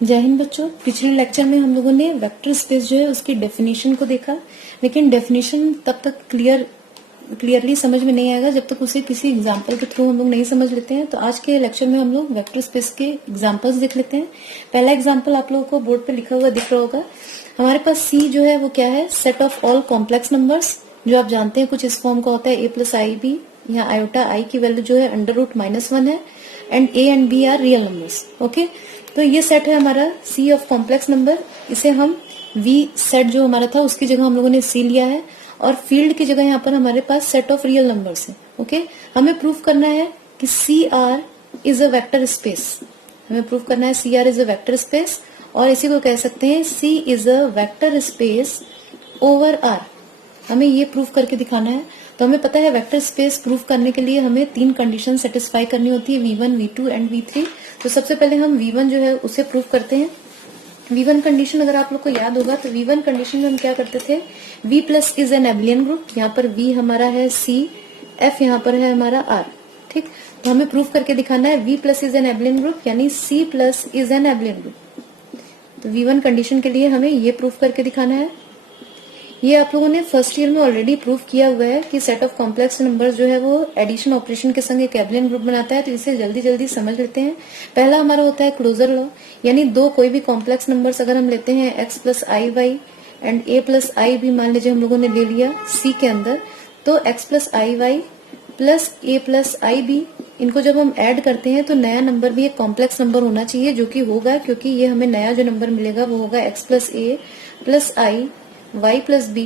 जय हिंद बच्चों। पिछले लेक्चर में हम लोगों ने वेक्टर स्पेस जो है उसकी डेफिनेशन को देखा, लेकिन डेफिनेशन तब तक क्लियरली समझ में नहीं आएगा जब तक उसे किसी एग्जांपल के थ्रू हम लोग नहीं समझ लेते हैं। तो आज के लेक्चर में हम लोग वेक्टर स्पेस के एग्जांपल्स देख लेते हैं। पहला एग्जांपल आप लोगों को बोर्ड पे लिखा हुआ दिख रहा होगा। हमारे पास सी जो है वो क्या है, set of all complex numbers, जो आप जानते हैं कुछ इस फॉर्म का होता है a+ib। यहाँ आयोटा आई की वैल्यू जो है √-1 है and a and b are real numbers. Okay, तो ये सेट है हमारा सी ऑफ कॉम्प्लेक्स नंबर। इसे हम v सेट जो हमारा था उसकी जगह हम लोगों ने सी लिया है और फील्ड की जगह यहाँ पर हमारे पास सेट ऑफ रियल नंबर्स है। ओके, हमें प्रूफ करना है कि C R is a vector space. हमें प्रूफ करना है C R is a vector space, और इसी को कह सकते हैं C is a vector space over R. हमें ये प्रूफ करके दिखाना है। तो हमें पता है वेक्टर स्पेस प्रूफ करने के लिए हमें 3 कंडीशन सेटिस्फाई करनी होती है, v1, v2 एंड v3। तो सबसे पहले हम v1 जो है उसे प्रूफ करते हैं। v1 कंडीशन अगर आप लोग को याद होगा तो v1 कंडीशन में हम क्या करते थे, v plus is an abelian group. यहाँ पर v हमारा है c, f यहाँ पर है हमारा r। ठीक, तो हमें प्रूफ करके दिखाना है v plus is an abelian group यानी c plus is an abelian group. तो v1 कंडीशन के लिए हमें ये प्रूफ करके दिखाना है। ये आप लोगों ने फर्स्ट ईयर में ऑलरेडी प्रूफ किया हुआ है कि सेट ऑफ कॉम्प्लेक्स नंबर्स जो है वो एडिशन ऑपरेशन के संग एक एबलियन ग्रुप बनाता है। तो इसे जल्दी जल्दी समझ लेते हैं। पहला हमारा होता है क्लोजर लॉ, यानी दो कोई भी कॉम्प्लेक्स नंबर्स अगर हम लेते हैं x plus i y and a plus i भी मान लीजिए हम लोगों ने ले लिया c के अंदर, तो x plus i y plus a plus i b, इनको जब हम ऐड करते हैं तो नया नंबर भी एक कॉम्प्लेक्स नंबर होना चाहिए, जो कि होगा, क्योंकि ये हमें नया जो नंबर मिलेगा वो होगा x plus a plus i y plus b,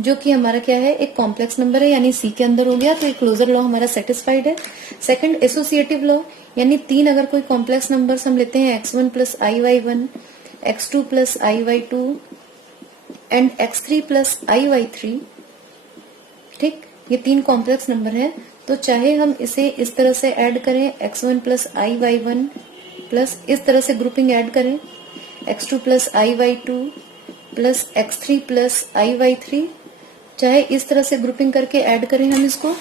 जो कि हमारा क्या है, एक कॉम्प्लेक्स नंबर है, यानी C के अंदर हो गया। तो एक क्लोजर लॉ हमारा सेटिस्फाइड है। सेकंड एसोसिएटिव लॉ, यानी 3 अगर कोई कॉम्प्लेक्स नंबर्स हम लेते हैं x1 plus i y 1, x2 plus i y 2 and x3 plus i y 3। ठीक, ये 3 कॉम्प्लेक्स नंबर है। तो चाहे हम इसे इस तरह से ऐड करें x1 plus i y 1 plus इस तरह से ग्रुपिंग ऐड करें x2 plus i y 2 plus x3 plus i y 3, चाहे इस तरह से ग्रुपिंग करके ऐड करें हम इसको,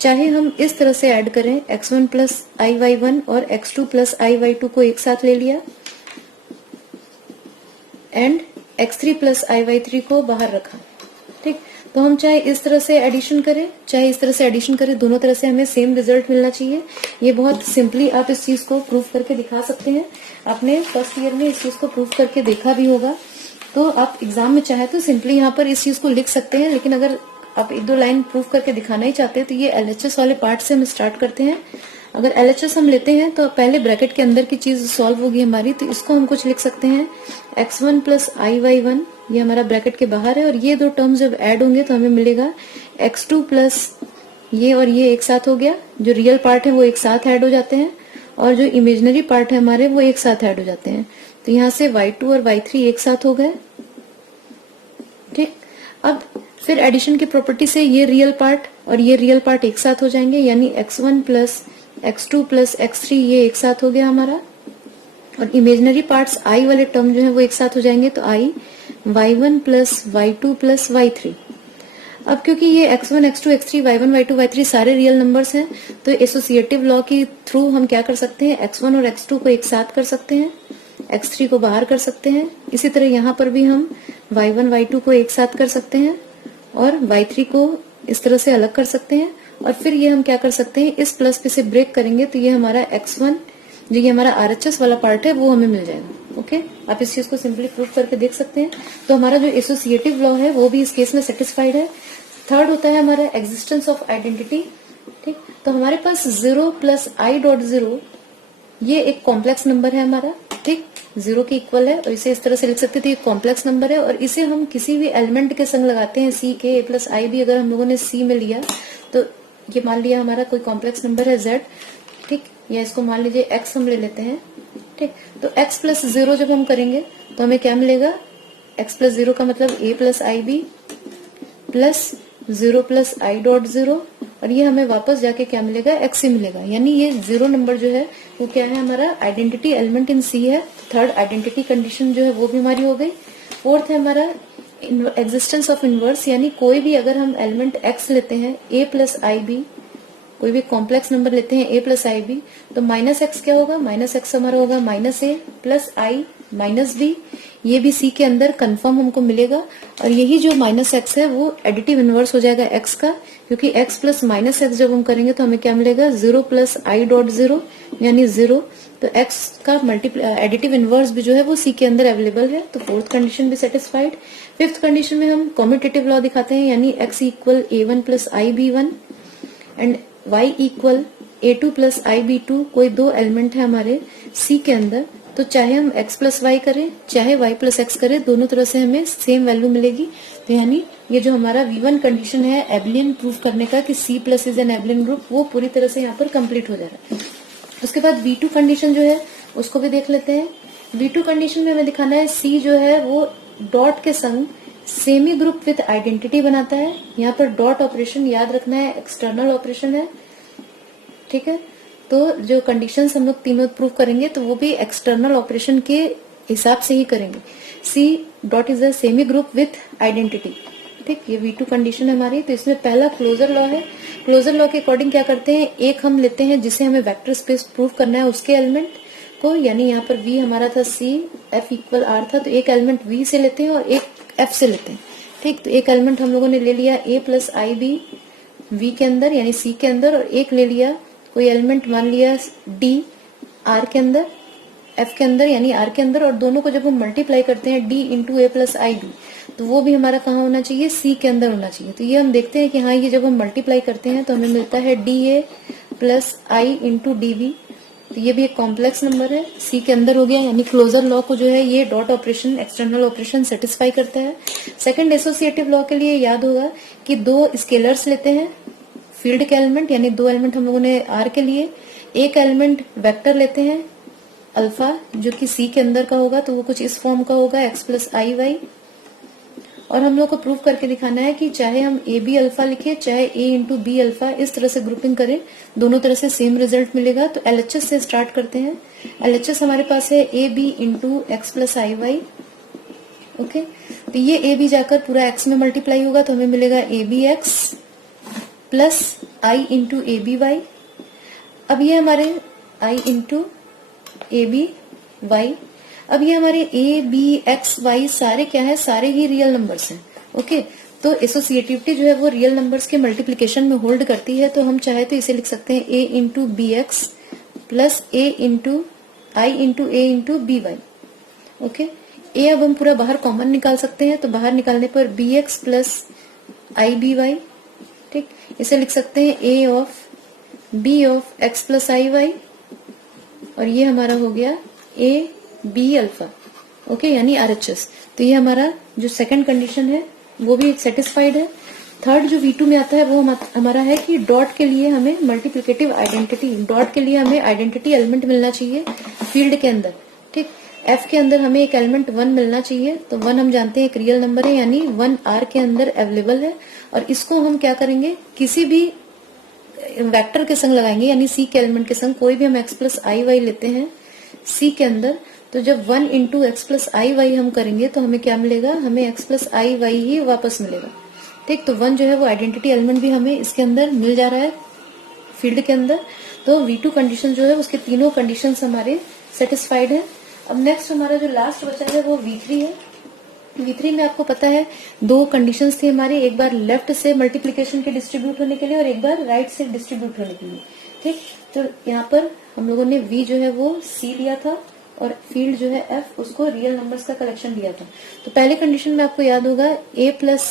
चाहे हम इस तरह से ऐड करें x1 प्लस आई वाई 1 और x2 प्लस आई वाई 2 को एक साथ ले लिया and x3 plus i y 3 को बाहर रखा। ठीक, तो हम चाहे इस तरह से एडिशन करें चाहे इस तरह से एडिशन करें, दोनों तरह से हमें सेम रिजल्ट मिलना चाहिए। ये बहुत सिंपली आप इस चीज को प्रूफ करके दिखा सकते हैं। आपने फर्स्ट ईयर में इस चीज को प्रूफ करके देखा भी होगा। तो आप एग्जाम में चाहे तो सिंपली यहाँ पर इस चीज को लिख सकते हैं, लेकिन अगर आप 1-2 लाइन प्रूफ करके दिखाना ही चाहते हैं तो ये एलएचएस वाले पार्ट से हम स्टार्ट करते हैं। अगर एलएचएस हम लेते हैं तो पहले ब्रैकेट के अंदर की चीज सॉल्व होगी हमारी, तो इसको हम कुछ लिख सकते हैं x1 प्लस आई वाई 1, ये हमारा ब्रैकेट के बाहर है, और ये 2 टर्म्स जब ऐड होंगे तो हमें मिलेगा x2 प्लस ये और ये एक साथ हो गया, जो रियल पार्ट है वो एक साथ ऐड हो जाते हैं और जो इमेजिनरी पार्ट है हमारे वो एक साथ ऐड हो जाते हैं। तो यहाँ से y2 और y3 एक साथ हो गए। ठीक, अब फिर एडिशन की प्रॉपर्टी से ये रियल पार्ट और ये रियल पार्ट एक साथ हो जाएंगे, यानी x1 plus x2 plus x3 ये एक साथ हो गया हमारा, और इमेजिनरी पार्ट्स i वाले टर्म जो है वो एक साथ हो जाएंगे, तो i y1 plus y2 plus y3। अब क्योंकि ये x1 x2 x3 y1 y2 y3 सारे रियल नंबर्स हैं, तो एसोसिएटिव लॉ के थ्रू हम क्या कर सकते हैं, x1 और x2 को एक साथ कर सकते हैं, x3 को बाहर कर सकते हैं। इसी तरह यहाँ पर भी हम y1 y2 को एक साथ कर सकते हैं और y3 को इस तरह से अलग कर सकते हैं, और फिर ये हम क्या कर सकते हैं, इस प्लस पे से ब्रेक करेंगे तो ये हमारा x1 जो ये हमारा आरएचएस वाला पार्ट है वो हमें मिल जाएगा। ओके, आप इस चीज को सिंपली प्रूफ करके देख सकते हैं। तो हमारा जो एसोसिएटिव लॉ है वो भी इस केस में सेटिस्फाइड है। थर्ड होता है हमारा एग्जिस्टेंस ऑफ आइडेंटिटी। ठीक, तो हमारे पास 0 प्लस आई डॉट 0 ये एक कॉम्प्लेक्स नंबर है हमारा। ठीक, 0 के इक्वल है और इसे इस तरह से लिख सकते थे, कॉम्प्लेक्स नंबर है, और इसे हम किसी भी एलिमेंट के संग लगाते हैं c के, a प्लस आई भी अगर हम लोगों ने c में लिया तो ये मान लिया हमारा कोई कॉम्प्लेक्स नंबर है z। ठीक, या इसको मान लीजिए x हम ले लेते हैं। ठीक, तो x प्लस 0 जब हम करेंगे तो हमें क्या मिलेगा, x प्लस 0 का मतलब a plus i b plus 0 plus i dot 0, और ये हमें वापस जाके क्या मिलेगा, x ही मिलेगा, यानी ये 0 नंबर जो है वो क्या है, हमारा आइडेंटिटी एलिमेंट इन C है। थर्ड आइडेंटिटी कंडीशन जो है वो भी हमारी हो गई। फोर्थ है हमारा एग्जिस्टेंस ऑफ इनवर्स, यानी कोई भी अगर हम एलिमेंट x लेते हैं a प्लस आई बी, कोई भी कॉम्प्लेक्स नंबर लेते हैं a प्लस आई बी, तो माइनस एक्स क्या होगा, माइनस एक्स हमारा होगा माइनस ए प्लस आई माइनस बी, ये भी सी के अंदर कंफर्म हमको मिलेगा। और यही जो माइनस एक्स है वो एडिटिव इनवर्स हो जाएगा एक्स का, क्योंकि एक्स प्लस माइनस एक्स जब हम करेंगे तो हमें क्या मिलेगा, 0 प्लस आई डॉट 0 यानी 0। तो एक्स का एडिटिव इनवर्स भी जो है वो सी के अंदर अवेलेबल है। तो फोर्थ कंडीशन भी सेटिस्फाइड। फिफ्थ कंडीशन में हम कॉम्यूटेटिव लॉ दिखाते हैं, यानी x equal a1 plus I b1 and y equal a2 plus I b2। कोई दो एलिमेंट है हमारे सी के अंदर, तो चाहे हम x प्लस वाई करें चाहे y प्लस एक्स करें, दोनों तरह से हमें सेम वैल्यू मिलेगी। तो यानी ये जो हमारा V1 कंडीशन है एबलियन प्रूफ करने का कि C plus is an abelian group, वो पूरी तरह से यहाँ पर कंप्लीट हो जा रहा है। उसके बाद V2 कंडीशन जो है उसको भी देख लेते हैं। V2 कंडीशन में हमें दिखाना है C जो है वो डॉट के संग सेमी ग्रुप विथ आइडेंटिटी बनाता है। यहाँ पर डॉट ऑपरेशन याद रखना है, एक्सटर्नल ऑपरेशन है, ठीक है। तो जो कंडीशंस हम लोग तीनों प्रूव करेंगे तो वो भी एक्सटर्नल ऑपरेशन के हिसाब से ही करेंगे। C dot is a semi group with identity, ठीक। ये V2 कंडीशन है हमारी। तो इसमें पहला क्लोजर लॉ है। क्लोजर लॉ के अकॉर्डिंग क्या करते हैं, एक हम लेते हैं जिसे हमें वेक्टर स्पेस प्रूव करना है उसके एलिमेंट को, यानी यहाँ पर V हमारा था C, F इक्वल R था, तो एक एलिमेंट V से लेते हैं और एक F से लेते हैं, ठीक। तो एक एलिमेंट हम लोगों ने ले लिया A plus i b V के अंदर यानी C के अंदर, और एक ले लिया कोई एलिमेंट मान लिया D R के अंदर, F के अंदर यानी R के अंदर, और दोनों को जब हम मल्टीप्लाई करते हैं D into A plus i b, तो वो भी हमारा कहाँ होना चाहिए, C के अंदर होना चाहिए। तो ये हम देखते हैं कि हाँ, ये जब हम मल्टीप्लाई करते हैं तो हमें मिलता है DA plus i into DB। तो ये भी एक कॉम्प्लेक्स नंबर है, C के अंदर हो गया, यानी क्लोजर लॉ को जो है ये dot operation external operation satisfy करता है। सेकंड एसोसिएटिव लॉ के लिए याद होगा कि दो स्केलर्स लेते हैं फील्ड के एलिमेंट, यानी दो एलिमेंट हम लोगों ने R के लिए, एक एलिमेंट वेक्टर लेते हैं अल्फा जो कि C के अंदर का होगा, तो वो कुछ इस फॉर्म का होगा x प्लस आई वाई। और हम लोग को प्रूव करके दिखाना है कि चाहे हम ए बी अल्फा लिखे चाहे a इंटू बी अल्फा, इस तरह से ग्रुपिंग करें, दोनों तरह से सेम रिजल्ट मिलेगा। तो LHS से स्टार्ट करते हैं। LHS हमारे पास है a b into x plus i y, okay. तो ये ए बी जाकर पूरा x में मल्टीप्लाई होगा, तो हमें मिलेगा a b x plus i into a b y. अब ये हमारे i into a b y, अब ये हमारे ए बी एक्स वाई सारे क्या है, सारे ही रियल नंबर्स हैं, ओके। तो एसोसिएटिविटी जो है वो रियल नंबर्स के मल्टीप्लिकेशन में होल्ड करती है। तो हम चाहे तो इसे लिख सकते हैं ए इंटू बी एक्स प्लस ए इंटू आई इंटू ए इंटू बी वाई, ओके। ए अब हम पूरा बाहर कॉमन निकाल सकते हैं, तो बाहर निकालने पर b x plus i b y, ठीक। इसे लिख सकते हैं a of b of x plus i y, और ये हमारा हो गया ए बी अल्फा, ओके, यानी RHS। तो ये हमारा जो सेकंड कंडीशन है वो भी सेटिस्फाइड है। थर्ड जो V2 में आता है वो हमारा है कि डॉट के लिए हमें मल्टीप्लिकेटिव आइडेंटिटी, डॉट के लिए हमें आइडेंटिटी एलिमेंट मिलना चाहिए फील्ड के अंदर, ठीक। F के अंदर हमें एक एलिमेंट 1 मिलना चाहिए, तो 1 हम जानते हैं एक रियल नंबर है, यानी 1 R के अंदर अवेलेबल है। और इसको हम क्या करेंगे, किसी भी वेक्टर के संग लगाएंगे, यानी C के एलिमेंट के संग। कोई भी हम x प्लस आई वाई लेते हैं C के अंदर, तो जब 1 into x plus i Y हम करेंगे तो हमें क्या मिलेगा, हमें x plus i why he वापस मिलेगा, ठीक। तो 1 जो है वो आइडेंटिटी एलिमेंट भी हमें इसके अंदर मिल जा रहा है फील्ड के अंदर। तो V2 कंडीशन जो है उसके तीनों कंडीशंस हमारे सेटिस्फाइड है। अब नेक्स्ट हमारा जो लास्ट बचा है वो V3 है। V3 में आपको पता है दो कंडीशंस थी हमारी, एक बार लेफ्ट से मल्टीप्लिकेशन के डिस्ट्रीब्यूट होने के लिए और एक बार राइट से डिस्ट्रीब्यूट होने के लिए, ठीक। तो यहाँ पर हम लोगों ने V जो है वो C लिया था और फील्ड जो है F, उसको रियल नंबर्स का कलेक्शन लिया था। तो पहले कंडीशन में आपको याद होगा A plus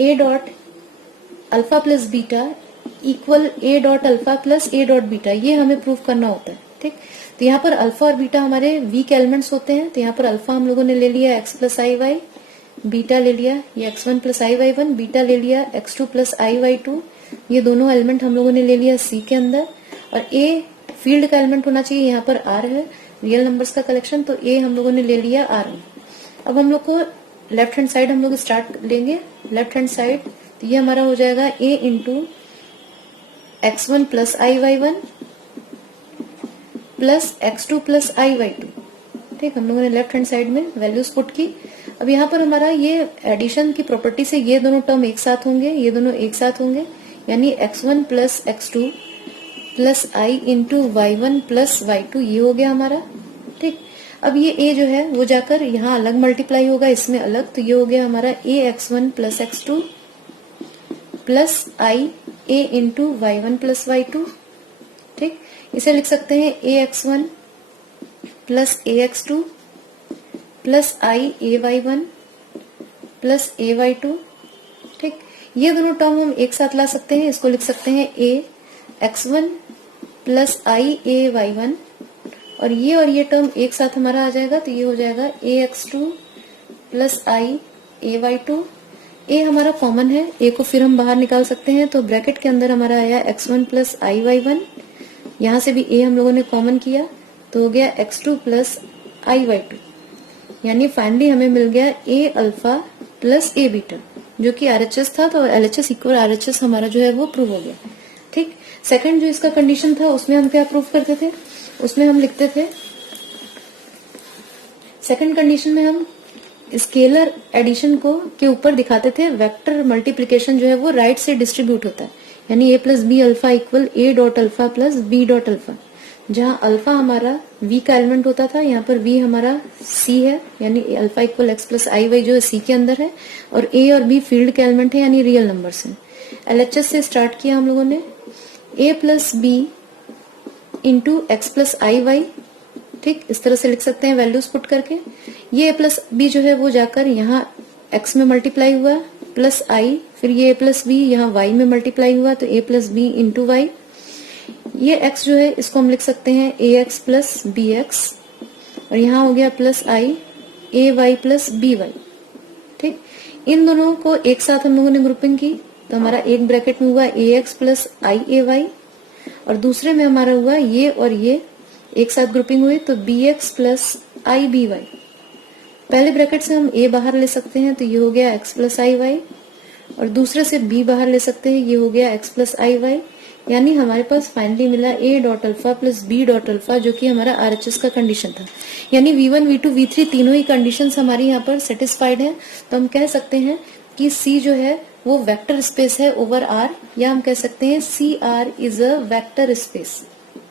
A dot alpha plus beta equal A dot alpha plus A dot beta, ये हमें प्रूव करना होता है, ठीक। तो यहाँ पर अल्फा और बीटा हमारे V के एलिमेंट्स होते हैं। तो यहाँ पर अल्फा हम लोगों ने ले लिया x plus i Y, beta ले लिया ये x1 plus i y 1, beta ले लिया x2 प्लस आई वाई 2। ये दोनों एलिमेंट हम लोगों ने ले लिया C के अंदर, और A फील्ड का एलिमेंट होना चाहिए, यहाँ पर R है रियल नंबर्स का कलेक्शन, तो A हम लोगों ने ले लिया R। अब हम लोग को लेफ्ट हैंड साइड हम लोग स्टार्ट लेंगे, लेफ्ट हैंड साइड। तो ये हमारा हो जाएगा A into x1 plus i y 1 plus x2 plus i y 2, ठीक। हम लोगों ने लेफ्ट हैंड साइड में वैल्यूज पुट की। अब यहाँ पर हमारा ये एडिशन की प्रॉपर्टी से ये दोनों टर्म एक साथ होंगे, ये दोनों एक साथ होंगे, यानी x1 plus x2 plus i into Y 1 plus Y 2, ये हो गया हमारा, ठीक, अब ये a जो है वो जाकर यहाँ अलग मल्टीप्लाई होगा, इसमें अलग, तो ये हो गया हमारा ax1 plus x2 plus I a into y1 plus y2। ठीक, इसे लिख सकते हैं ax1 प्लस ax2 प्लस आई ay1 प्लस ay2। ठीक, ये दोनों टर्म हम एक साथ ला सकते हैं, इसको लिख सकते हैं ax1 प्लस आई ay1, और ये टर्म एक साथ हमारा आ जाएगा, तो ये हो जाएगा ax2 plus I ay2। a हमारा कॉमन है, a को फिर हम बाहर निकाल सकते हैं, तो ब्रैकेट के अंदर हमारा आया x1 प्लस आई y1, यहाँ से भी a हम लोगों ने कॉमन किया तो हो गया x2 प्लस आई y2, यानी फाइनली हमें मिल गया a alpha plus a beta, जो कि RHS था, तो LHS इक्वल RHS हमारा जो है वो प्रूव हो गया। ठीक, सेकंड जो इसका कंडीशन था उसमें हम क्या प्रूव करते थे, उसमें हम लिखते थे, सेकंड कंडीशन में हम स्केलर एडिशन को के ऊपर दिखाते थे वेक्टर मल्टीप्लिकेशन जो है वो राइट से डिस्ट्रीब्यूट होता है, यानी a plus b alpha equal a dot alpha plus b dot alpha, जहाँ अल्फा हमारा v का एलिमेंट होता था, यहाँ पर v हमारा c है, यानी alpha equal x plus i y जो है c के अंदर है, और a और b फील्ड के एलिमेंट है, यानी रियल नंबर्स हैं। LHS से स्टार्ट किया हम लोगों ने, a plus b into x plus i y. ठीक, इस तरह से लिख सकते हैं वैल्यूज पुट करके। ये a प्लस बी जो है वो जाकर यहाँ x में मल्टीप्लाई हुआ प्लस आई, फिर ये a प्लस बी यहाँ y में मल्टीप्लाई हुआ तो a plus b into y. ये x जो है इसको हम लिख सकते हैं ax प्लस बी एक्स, और यहाँ हो गया प्लस आई ए वाई प्लस बी वाई। ठीक, इन दोनों को एक साथ हम लोगों ने ग्रुपिंग की, तो हमारा एक ब्रैकेट में हुआ ax प्लस आई ए वाई, और दूसरे में हमारा हुआ ये और ये एक साथ ग्रुपिंग हुई तो bx plus i b Y. पहले ब्रैकेट से हम a बाहर ले सकते हैं, तो ये हो गया x प्लस आई वाई, और दूसरे से b बाहर ले सकते हैं, ये हो गया x प्लस आई वाई, यानी हमारे पास फाइनली मिला a dot alpha plus b dot alpha, जो कि हमारा RHS का कंडीशन था। यानी v1 v2 v3 तीनों ही कंडीशंस हमारी यहाँ पर सेटिस्फाइड हैं, तो हम कह सकते हैं कि C जो है वो वेक्टर स्पेस है ओवर R, या हम कह सकते हैं CR is a vector space,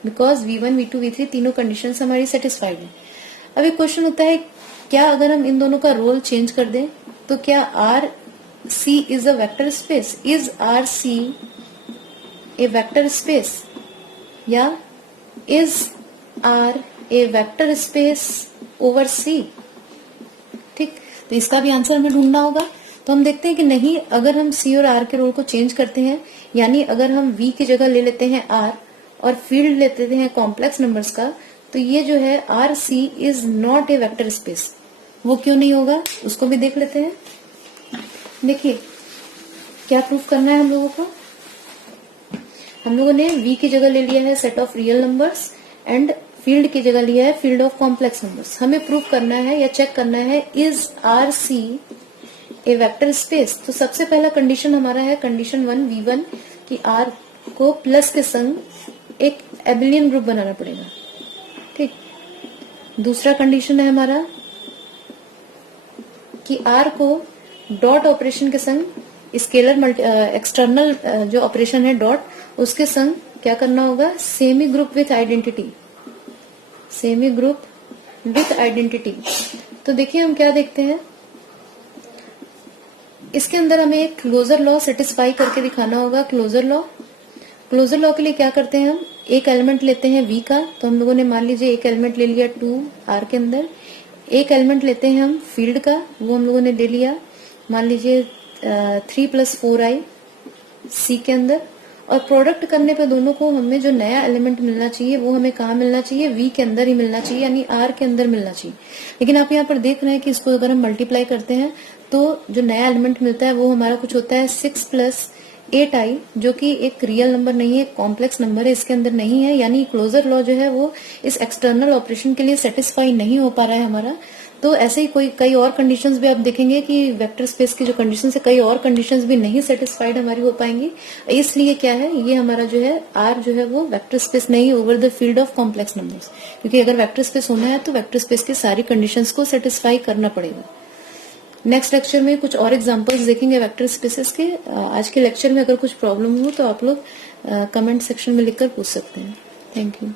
because v1 v2 v3 तीनों कंडीशंस हमारी सेटिस्फाइड है। अब एक क्वेश्चन होता है, क्या अगर हम इन दोनों का रोल चेंज कर दें तो क्या R C is a vector space? Is R C a vector space, या is R a vector space over C? ठीक, तो इसका भी आंसर हमें ढूंढना होगा। तो हम देखते हैं कि नहीं, अगर हम सी और आर के रोल को चेंज करते हैं, यानी अगर हम वी की जगह ले लेते हैं आर और फील्ड लेते हैं कॉम्प्लेक्स नंबर्स का, तो ये जो है R C is not a vector space. वो क्यों नहीं होगा उसको भी देख लेते हैं। देखिए क्या प्रूफ करना है हम लोगों को। हम लोगों ने v की जगह ले लिया है set of real numbers and field की जगह लिया है फील्ड ऑफ कॉम्प्लेक्स नंबर्स। हमें प्रूफ करना है या चेक करना है is R C a vector space. तो सबसे पहला कंडीशन हमारा है कंडीशन 1 v1 कि r को प्लस के संग एक एबिलियन ग्रुप बनाना पड़ेगा। ठीक, दूसरा कंडीशन है हमारा कि r को डॉट ऑपरेशन के संग स्केलर एक्सटर्नल जो ऑपरेशन है डॉट उसके संग क्या करना होगा, semi group with identity, semi group with identity. तो देखिए हम क्या देखते हैं, इसके अंदर हमें एक क्लोजर लॉ सेटिस्फाई करके दिखाना होगा। क्लोजर लॉ के लिए क्या करते हैं, हम एक एलिमेंट लेते हैं v का, तो हम लोगों ने मान लीजिए एक एलिमेंट ले लिया 2r के अंदर। एक एलिमेंट लेते हैं हम फील्ड का, वो हम लोगों ने ले लिया मान लीजिए 3 + 4i c के अंदर, और प्रोडक्ट करने पे दोनों को हमें जो नया एलिमेंट मिलना चाहिए वो हमें कहाँ मिलना चाहिए, v के अंदर ही मिलना चाहिए, यानी r के अंदर मिलना चाहिए। लेकिन आप यहाँ पर देख रहे हैं कि इसको अगर हम मल्टीप्लाई करते हैं तो जो नया एलिमेंट मिलता है वो हमारा कुछ होता है 6 + 8i, जो कि एक रियल नंबर नहीं है, कॉम्प्लेक्स नंबर है, इसके अंदर नहीं है। यानी क्लोजर लॉ जो है वो इस एक्सटर्नल ऑपरेशन के लिए सेटिस्फाई नहीं हो पा रहा है हमारा। तो ऐसे ही कई और कंडीशंस भी आप देखेंगे कि वेक्टर स्पेस की जो कंडीशंस है कई और कंडीशंस भी नहीं सेटिस्फाइड हमारी हो पाएंगी। इसलिए क्या है, ये हमारा जो है आर जो है वो वेक्टर स्पेस नहीं over the field of complex numbers, क्योंकि अगर वेक्टर स्पेस होना है तो वेक्टर स्पेस की सारी कंडीशंस को सेटिस्फाई करना पड़ेगा। नेक्स्ट लेक्चर में कुछ और एग्जांपल्स देखेंगे वेक्टर स्पेसेस के। आज के लेक्चर में अगर कुछ प्रॉब्लम हो तो आप लोग कमेंट सेक्शन में लिखकर पूछ सकते हैं। Thank you.